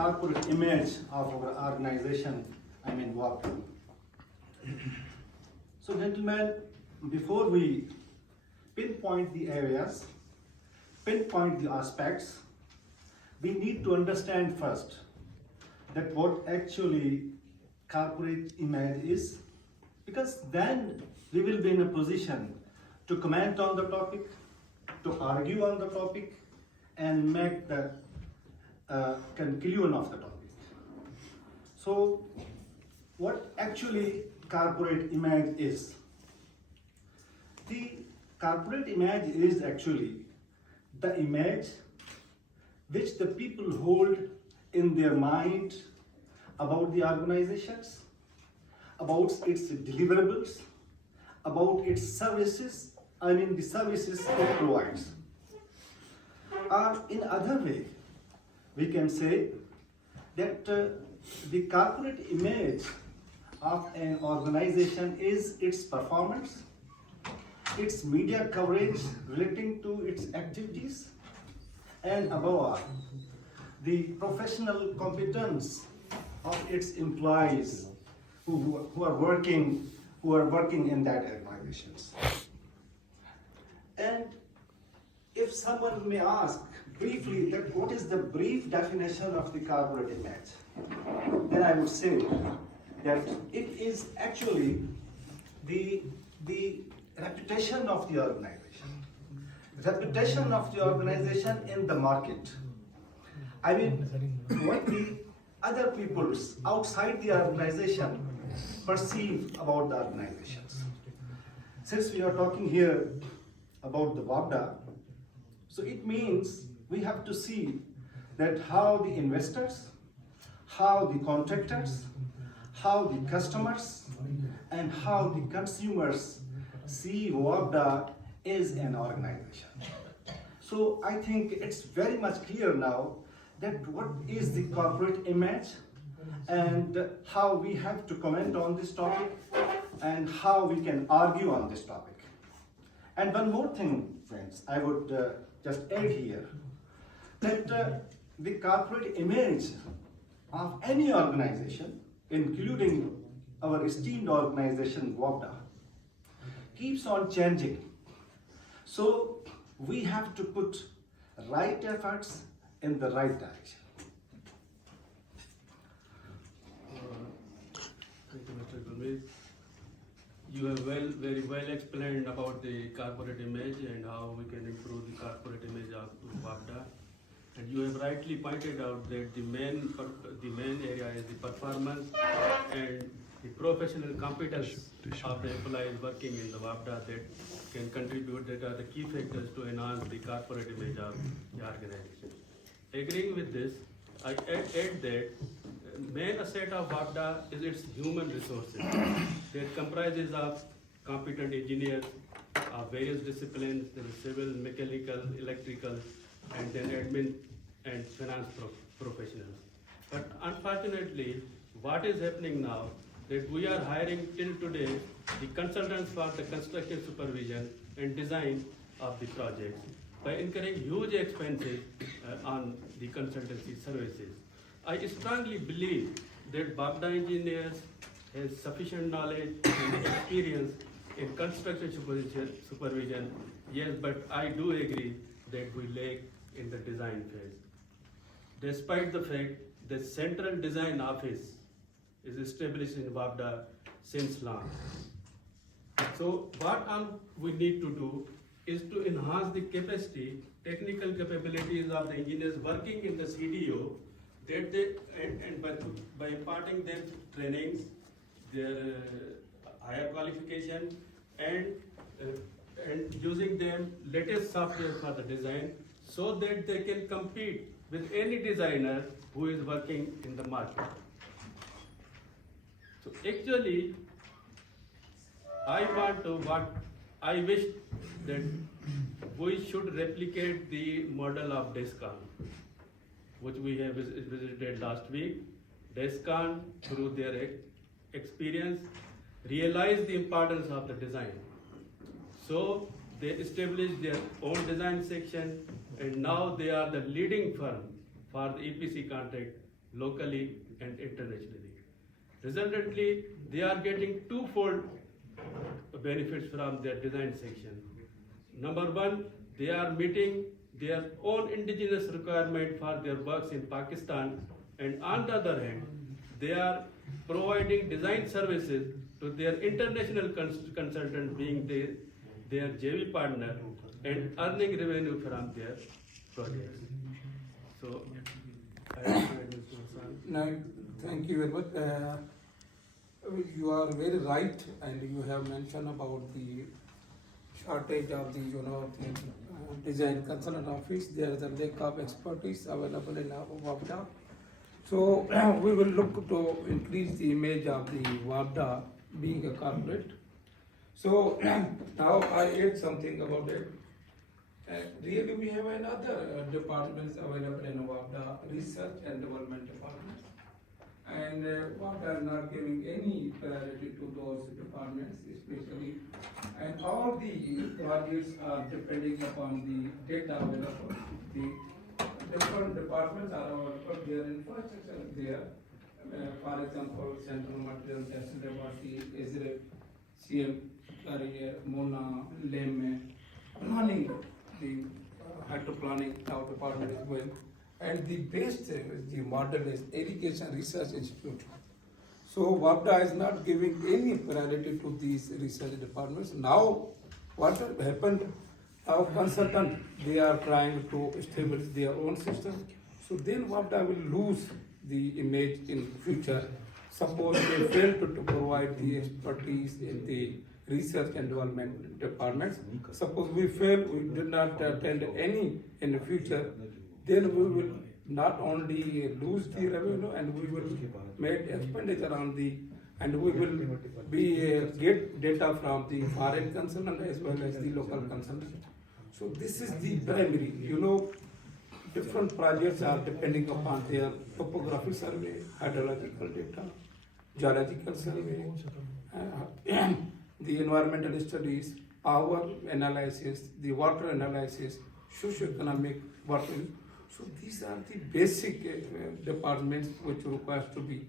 corporate image of our organization, I mean WAPDA. So gentlemen, before we pinpoint the areas, pinpoint the aspects, we need to understand first that what actually corporate image is, because then we will be in a position to comment on the topic, to argue on the topic, and make the conclusion of the topic. So what actually corporate image is? The corporate image is actually the image which the people hold in their mind about the organizations, about its deliverables, about its services, I mean the services it provides. In other way, we can say that the corporate image of an organization is its performance, its media coverage relating to its activities, and above all, the professional competence of its employees who are working in that organizations. And if someone may ask briefly that what is the brief definition of the corporate image, then I would say that it is actually the reputation of the organization. Reputation of the organization in the market. I mean, what the other peoples outside the organization perceive about the organizations. Since we are talking here about the WAPDA, so it means we have to see that how the investors, how the contractors, how the customers, and how the consumers see WAPDA is an organization. So I think it's very much clear now that what is the corporate image and how we have to comment on this topic and how we can argue on this topic. And one more thing, friends, I would just add here, that the corporate image of any organization, including our esteemed organization WAPDA, keeps on changing. So we have to put right efforts in the right direction. Thank you, Mr. Gurmeet. You have very well explained about the corporate image and how we can improve the corporate image of WAPDA. And you have rightly pointed out that the main area is the performance and the professional competence of the employees working in the WAPDA that can contribute, that are the key factors to enhance the corporate image of the organization. Agreeing with this, I add that main asset of WAPDA is its human resources that comprises of competent engineers of various disciplines, there is civil, mechanical, electrical, and then admin and finance professionals. But unfortunately, what is happening now, that we are hiring till today the consultants for the construction supervision and design of the projects by incurring huge expenses on the consultancy services. I strongly believe that WAPDA engineers have sufficient knowledge and experience in construction supervision, yes, but I do agree that we lack in the design phase. Despite the fact that Central Design Office is established in WAPDA since long. So what we need to do is to enhance the capacity, technical capabilities of the engineers working in the CDO, that they and by imparting them trainings, their higher qualification, and using them latest software for the design, so that they can compete with any designer who is working in the market. So actually, I wish that we should replicate the model of DESCON, which we have visited last week. DESCON, through their experience, realized the importance of the design. So they established their own design section, and now they are the leading firm for the EPC contract locally and internationally. Resultantly, they are getting twofold benefits from their design section. Number one, they are meeting their own indigenous requirement for their works in Pakistan, and on the other hand, they are providing design services to their international consultant, being their JV partner, and earning revenue from their projects. So, I recommend Mr. Hassan. No, thank you very much. You are very right, and you have mentioned about the shortage of the, the design consultant office. There is a lack of expertise available in WAPDA. So we will look to increase the image of the WAPDA being a corporate. So now I add something about it. Really, we have another departments available in WAPDA, Research and Development Department. And WAPDA is not giving any priority to those departments, especially. And all the projects are depending upon the data available. The different departments are available, their infrastructure is there. For example, Central Material Testing Laboratory, Israel, CM, Career, Mona, Lemme, planning, the hydro planning, our department is well. And the best, the model is Irrigation Research Institute. So WAPDA is not giving any priority to these research departments. Now, what happened? Our consultant, they are trying to establish their own system. So then WAPDA will lose the image in future. Suppose they fail to provide the expertise in the research and development departments. Suppose we fail, we did not attend any in the future, then we will not only lose the revenue, and we will make expenditure on the, and we will be get data from the foreign consultant as well as the local consultant. So this is the primary, different projects are depending upon their topography survey, hydrological data, geological survey, the environmental studies, power analysis, the water analysis, socioeconomic water. So these are the basic departments which requires to be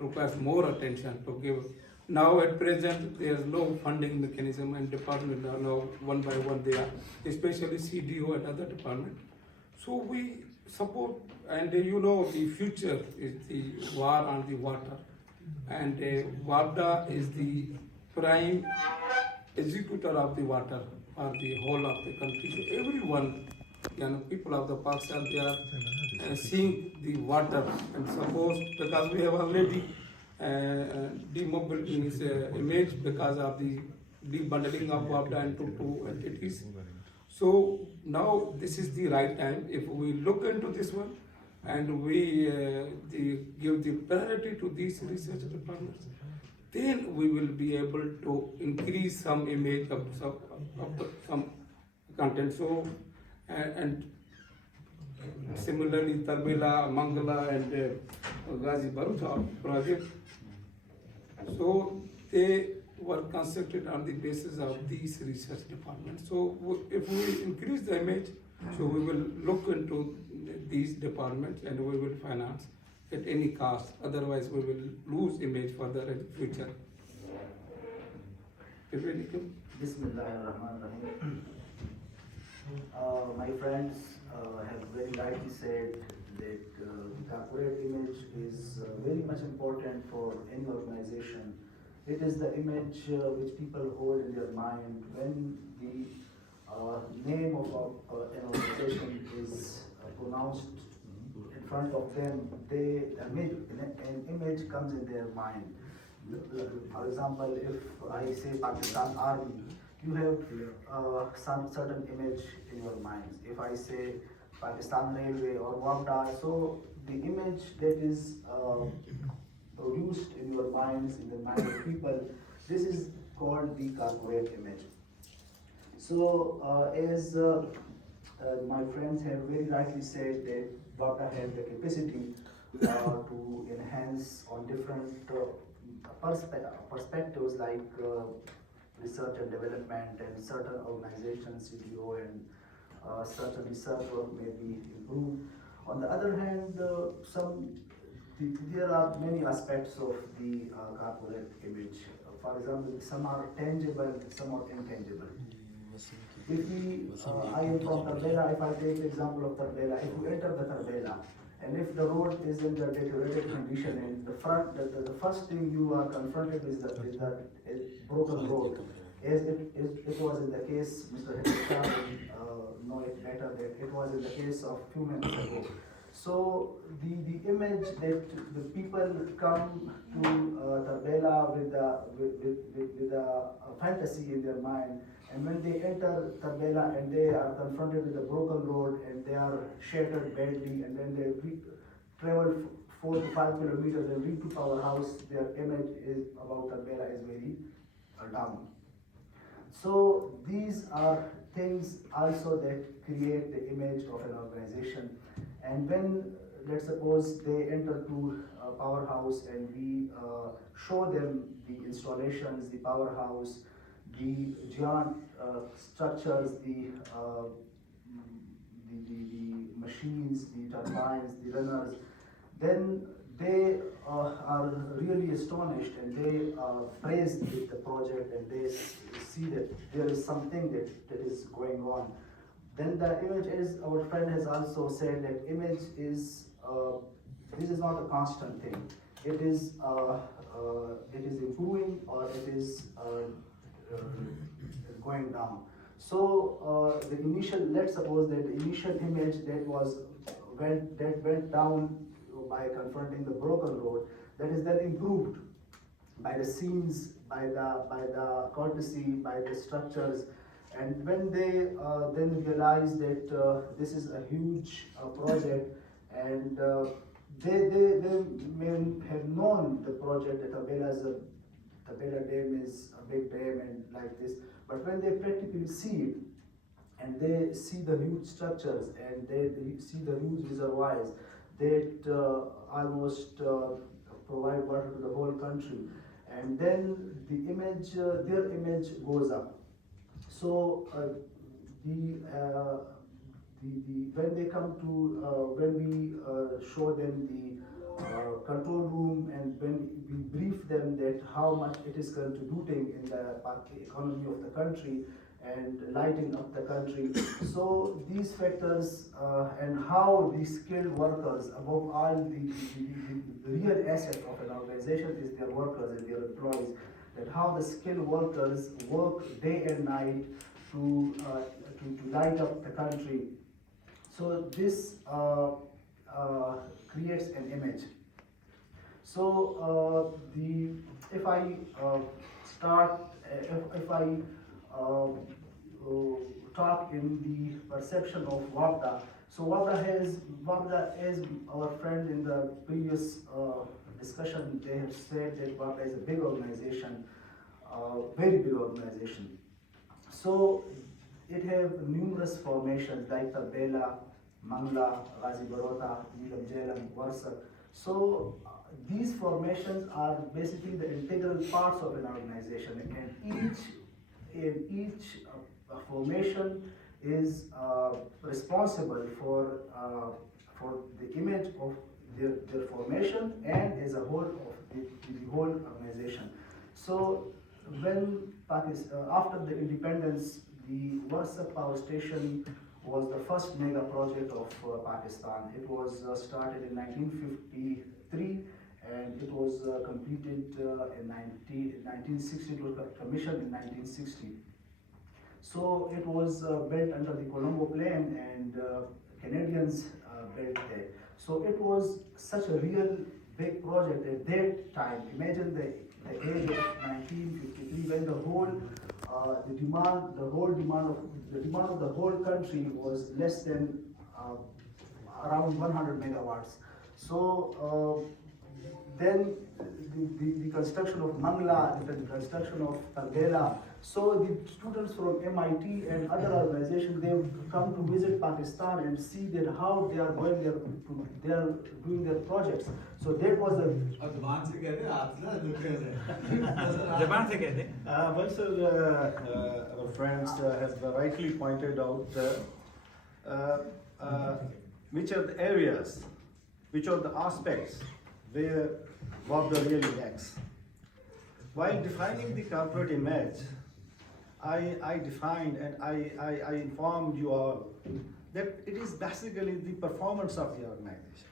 requires more attention to give. Now at present there is no funding mechanism, and department are now one by one they are, especially CDO and other department. So we support, and the future is the war on the water, and WAPDA is the prime executor of the water for the whole of the country. So everyone, people of the Pakistan, they are seeing the water, and suppose because we have already demobilized its image because of the debundling of WAPDA into two entities. So now this is the right time. If we look into this one and we give the priority to these research departments, then we will be able to increase some image of some content. So and similarly, Tarbela, Mangala, and Ghazi Barucha project. So they were constructed on the basis of these research departments. So if we increase the image, so we will look into these departments and we will finance at any cost. Otherwise, we will lose image further in the future. Bismillahirrahmanirrahim. My friends have very rightly said that corporate image is very much important for any organization. It is the image which people hold in their mind when the name of an organization is pronounced in front of them. An image comes in their mind. For example, if I say Pakistan Army, you have some certain image in your minds. If I say Pakistan Railway or WAPDA, so the image that is produced in your minds, in the mind of people, this is called the corporate image. So as my friends have very rightly said that WAPDA has the capacity to enhance on different perspectives like research and development, and certain organizations, CDO, and certain research work may be improved. On the other hand, there are many aspects of the corporate image. For example, some are tangible, some are intangible. If I am from Tarbela, if I take the example of Tarbela, if you enter the Tarbela, and if the road is in the deteriorated condition, and the first thing you are confronted with is the broken road, as it was in the case, Mr. Shah will know it better, that it was in the case of few minutes ago. So the image that the people come to Tarbela with a fantasy in their mind, and when they enter Tarbela and they are confronted with a broken road and they are shattered badly, and then they travel 4 to 5 kilometers and reach to powerhouse, their image is about Tarbela is very down. So these are things also that create the image of an organization. And when, let's suppose, they enter to powerhouse and we show them the installations, the powerhouse, the giant structures, the machines, the turbines, the runners, then they are really astonished and they praise the project, and they see that there is something that is going on. Then the image is, our friend has also said that image is, this is not a constant thing. It is improving, or it is going down. So the initial, let's suppose that the initial image that went down by confronting the broken road, that is then improved by the scenes, by the courtesy, by the structures. And when they then realize that this is a huge project, and they may have known the project, that Tarbela Dam is a big dam and like this, but when they practically see it, and they see the huge structures, and they see the huge reservoirs that almost provide water to the whole country, and then the image, their image goes up. So when they come to, when we show them the control room, and when we brief them that how much it is contributing in the economy of the country and lighting up the country. So these factors and how the skilled workers, above all, the real asset of an organization is their workers and their employees, that how the skilled workers work day and night to light up the country. So this creates an image. So if I talk in the perception of WAPDA, so WAPDA, as our friend in the previous discussion, they have said that WAPDA is a big organization, very big organization. So it have numerous formations like Tarbela, Mangla, Ghazi Barota, Neelam Jailam, Warsak. So these formations are basically the integral parts of an organization, and each formation is responsible for the image of their formation and as a whole of the whole organization. So when after the independence, the Warsak Power Station was the first mega project of Pakistan. It was started in 1953 and it was completed in 1960. It was commissioned in 1960. So it was built under the Colombo Plan, and Canadians built there. So it was such a real big project at that time. Imagine the age of 1953, when the demand of the whole country was less than around 100 megawatts. So then the construction of Mangla, the construction of Tarbela. So the students from MIT and other organizations, they come to visit Pakistan and see that how they are going there, they are doing their projects. So that was a. Well, sir, our friends have rightly pointed out which are the areas, which are the aspects where WAPDA really lacks. While defining the corporate image, I defined and I informed you all that it is basically the performance of the organization.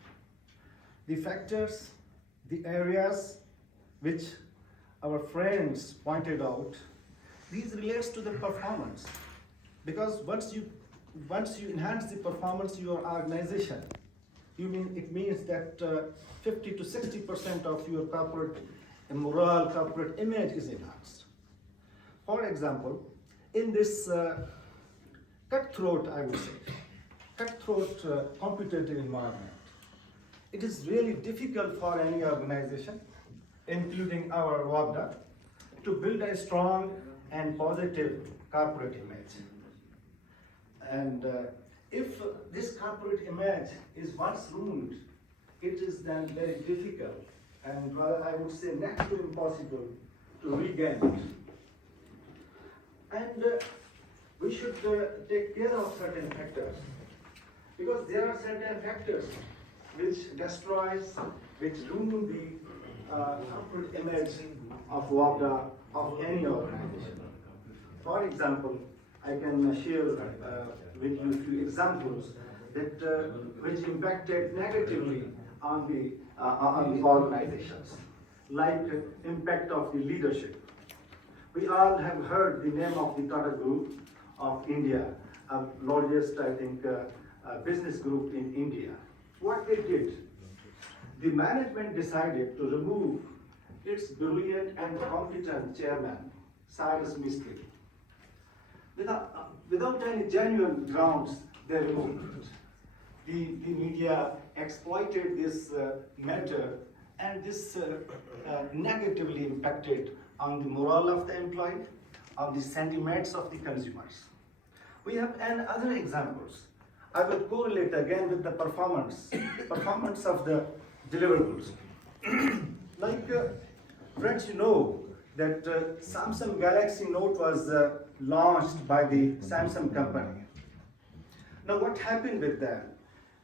The factors, the areas which our friends pointed out, these relates to the performance. Because once you enhance the performance of your organization, it means that 50 to 60% of your corporate morale, corporate image is enhanced. For example, in this cutthroat, I would say, cutthroat competitive environment, it is really difficult for any organization, including our WAPDA, to build a strong and positive corporate image. And if this corporate image is once ruined, it is then very difficult and I would say next to impossible to regain it. And we should take care of certain factors, because there are certain factors which destroys, which ruin the corporate image of WAPDA, of any organization. For example, I can share with you a few examples that which impacted negatively on the organizations, like impact of the leadership. We all have heard the name of the Tata Group of India, largest, I think, business group in India. What they did, the management decided to remove its brilliant and competent chairman, Cyrus Mistry. Without any genuine grounds, they removed it. The media exploited this matter, and this negatively impacted on the morale of the employee, on the sentiments of the consumers. We have other examples. I will correlate again with the performance of the deliverables. Like, friends, you know that Samsung Galaxy Note was launched by the Samsung company. Now what happened with them?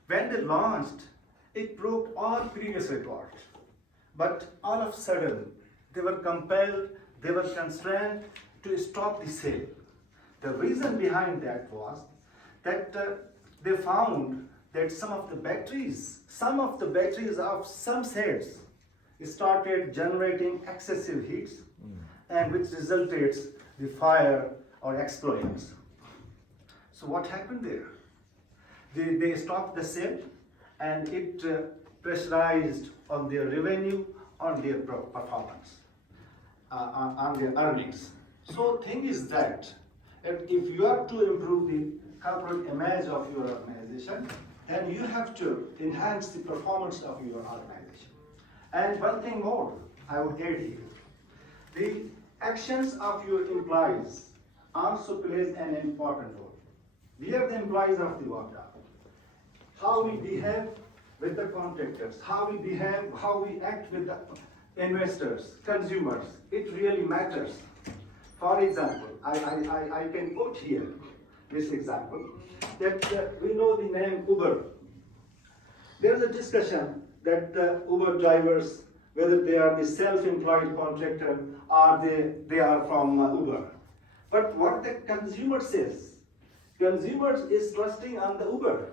When they launched, it broke all previous records. But all of a sudden, they were compelled, they were constrained to stop the sale. The reason behind that was that they found that some of the batteries of some sets started generating excessive heats, and which resulted the fire or explosions. So what happened there? They stopped the sale, and it pressurized on their revenue, on their performance, on their earnings. So thing is that if you are to improve the corporate image of your organization, then you have to enhance the performance of your organization. And one thing more, I would add here. The actions of your employees also plays an important role. We are the employees of the WAPDA. How we behave with the contractors, how we act with the investors, consumers, it really matters. For example, I can quote here this example, that we know the name Uber. There's a discussion that Uber drivers, whether they are the self-employed contractor or they are from Uber. But what the consumer says, consumers is trusting on the Uber.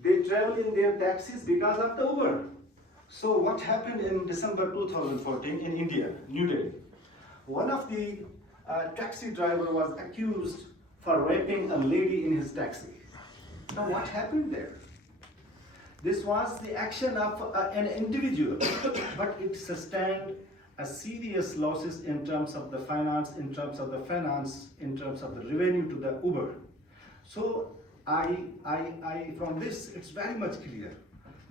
They travel in their taxis because of the Uber. So what happened in December 2014 in India, New Delhi? One of the taxi driver was accused for raping a lady in his taxi. Now what happened there? This was the action of an individual, but it sustained a serious losses in terms of the finance, in terms of the revenue to the Uber. So from this, it's very much clear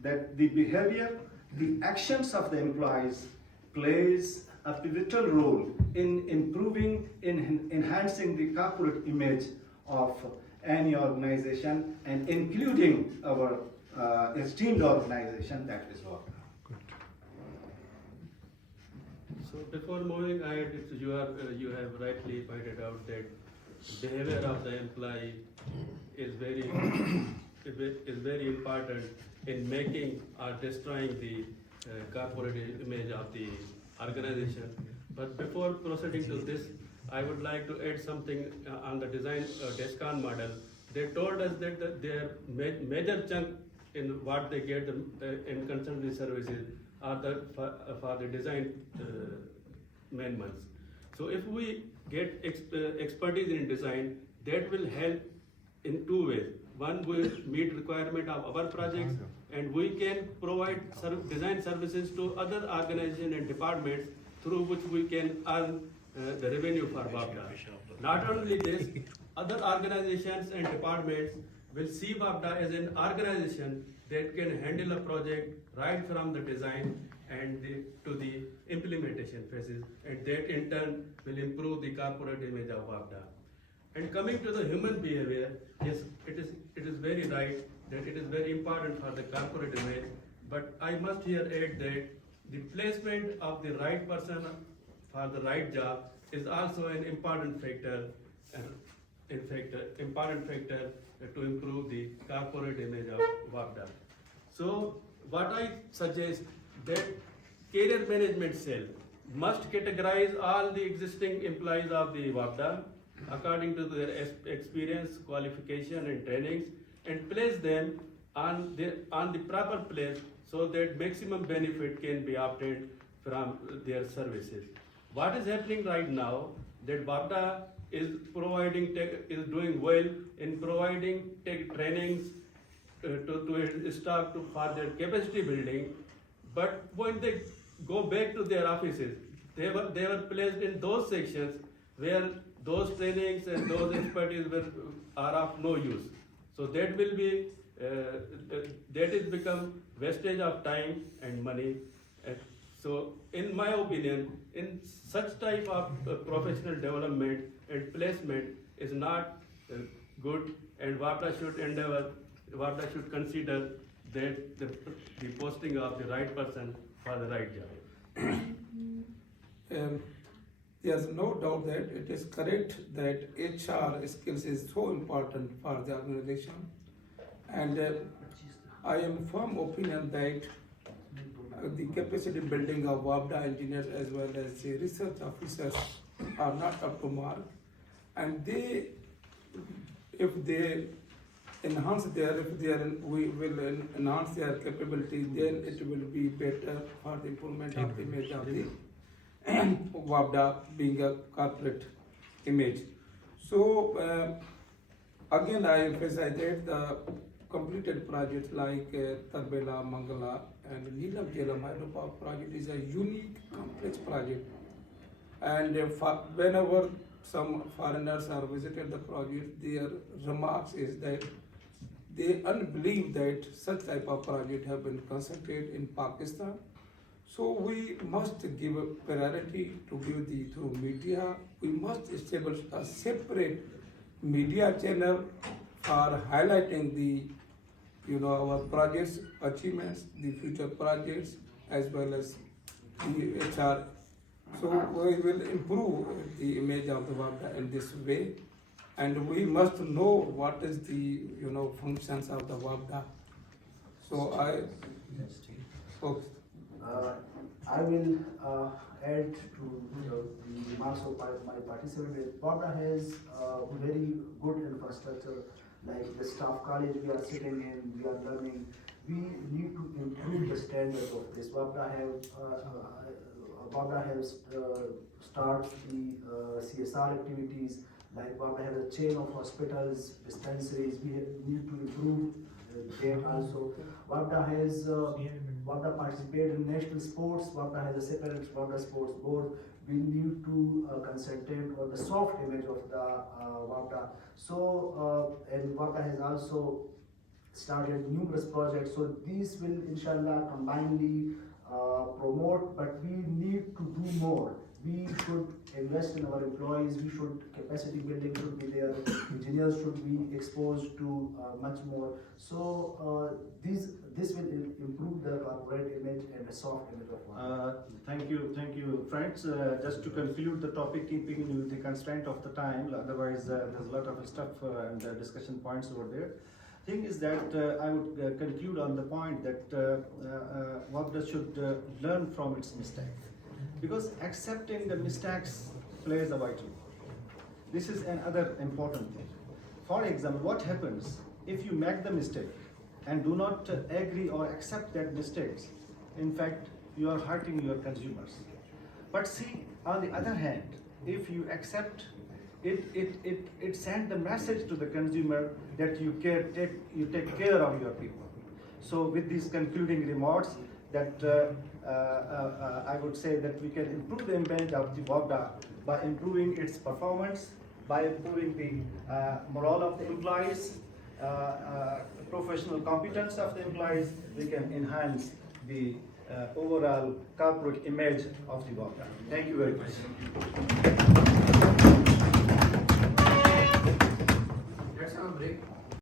that the behavior, the actions of the employees plays a pivotal role in improving, in enhancing the corporate image of any organization, and including our esteemed organization, that is WAPDA. So before moving ahead, you have rightly pointed out that behavior of the employee is very is very important in making or destroying the corporate image of the organization. But before proceeding to this, I would like to add something on the design DESCON model. They told us that their major chunk in what they get in consultancy services are for the design main months. So if we get expertise in design, that will help in two ways. One, will meet requirement of our projects, and we can provide design services to other organizations and departments through which we can earn the revenue for WAPDA. Not only this, other organizations and departments will see WAPDA as an organization that can handle a project right from the design and to the implementation phases, and that in turn will improve the corporate image of WAPDA. And coming to the human behavior, yes, it is very right that it is very important for the corporate image, but I must here add that the placement of the right person for the right job is also an important factor, to improve the corporate image of WAPDA. So what I suggest that career management cell must categorize all the existing employees of the WAPDA according to their experience, qualification and trainings, and place them on the proper place so that maximum benefit can be obtained from their services. What is happening right now, that WAPDA is doing well in providing tech trainings to its staff for their capacity building, but when they go back to their offices, they were placed in those sections where those trainings and those expertise are of no use. So that will be that is become wastage of time and money. So in my opinion, in such type of professional development and placement is not good, and WAPDA should consider that the posting of the right person for the right job. There's no doubt that it is correct that HR skills is so important for the organization, and I am firm opinion that the capacity building of WAPDA engineers as well as the research officers are not up to mark, and if they enhance we will enhance their capability, then it will be better for the improvement of the image of the WAPDA being a corporate image. So again, I emphasize that the completed projects like Tarbela, Mangala and Neelam Jhelum hydropower project is a unique, complex project. And whenever some foreigners are visited the project, their remarks is that they unbelieve that such type of project have been concentrated in Pakistan. So we must give a priority to give through media. We must establish a separate media channel for highlighting our projects, achievements, the future projects, as well as the HR. So we will improve the image of the WAPDA in this way, and we must know what is the functions of the WAPDA. So I will add to the remarks of my participant. WAPDA has very good infrastructure, like the staff college we are sitting in, we are learning. We need to improve the standard of this. WAPDA has starts the CSR activities, like WAPDA has a chain of hospitals, dispensaries. We need to improve that also. WAPDA participates in national sports. WAPDA has a separate WAPDA sports board. We need to concentrate on the soft image of the WAPDA. So, and WAPDA has also started numerous projects. So these will, inshallah, combinedly promote, but we need to do more. We should invest in our employees, capacity building should be there, engineers should be exposed to much more. So this will improve the corporate image and the soft image of one. Thank you, friends. Just to conclude the topic, keeping with the constraint of the time, otherwise there's a lot of stuff and discussion points over there. thing is that I would conclude on the point that WAPDA should learn from its mistake, because accepting the mistakes plays a vital role. This is another important thing. For example, what happens if you make the mistake and do not agree or accept that mistakes? In fact, you are hurting your consumers. But see, on the other hand, if you accept it sends the message to the consumer that you take care of your people. So with these concluding remarks, that I would say that we can improve the image of the WAPDA by improving its performance, by improving the morale of the employees, professional competence of the employees. We can enhance the overall corporate image of the WAPDA. Thank you very much. Let's have a break.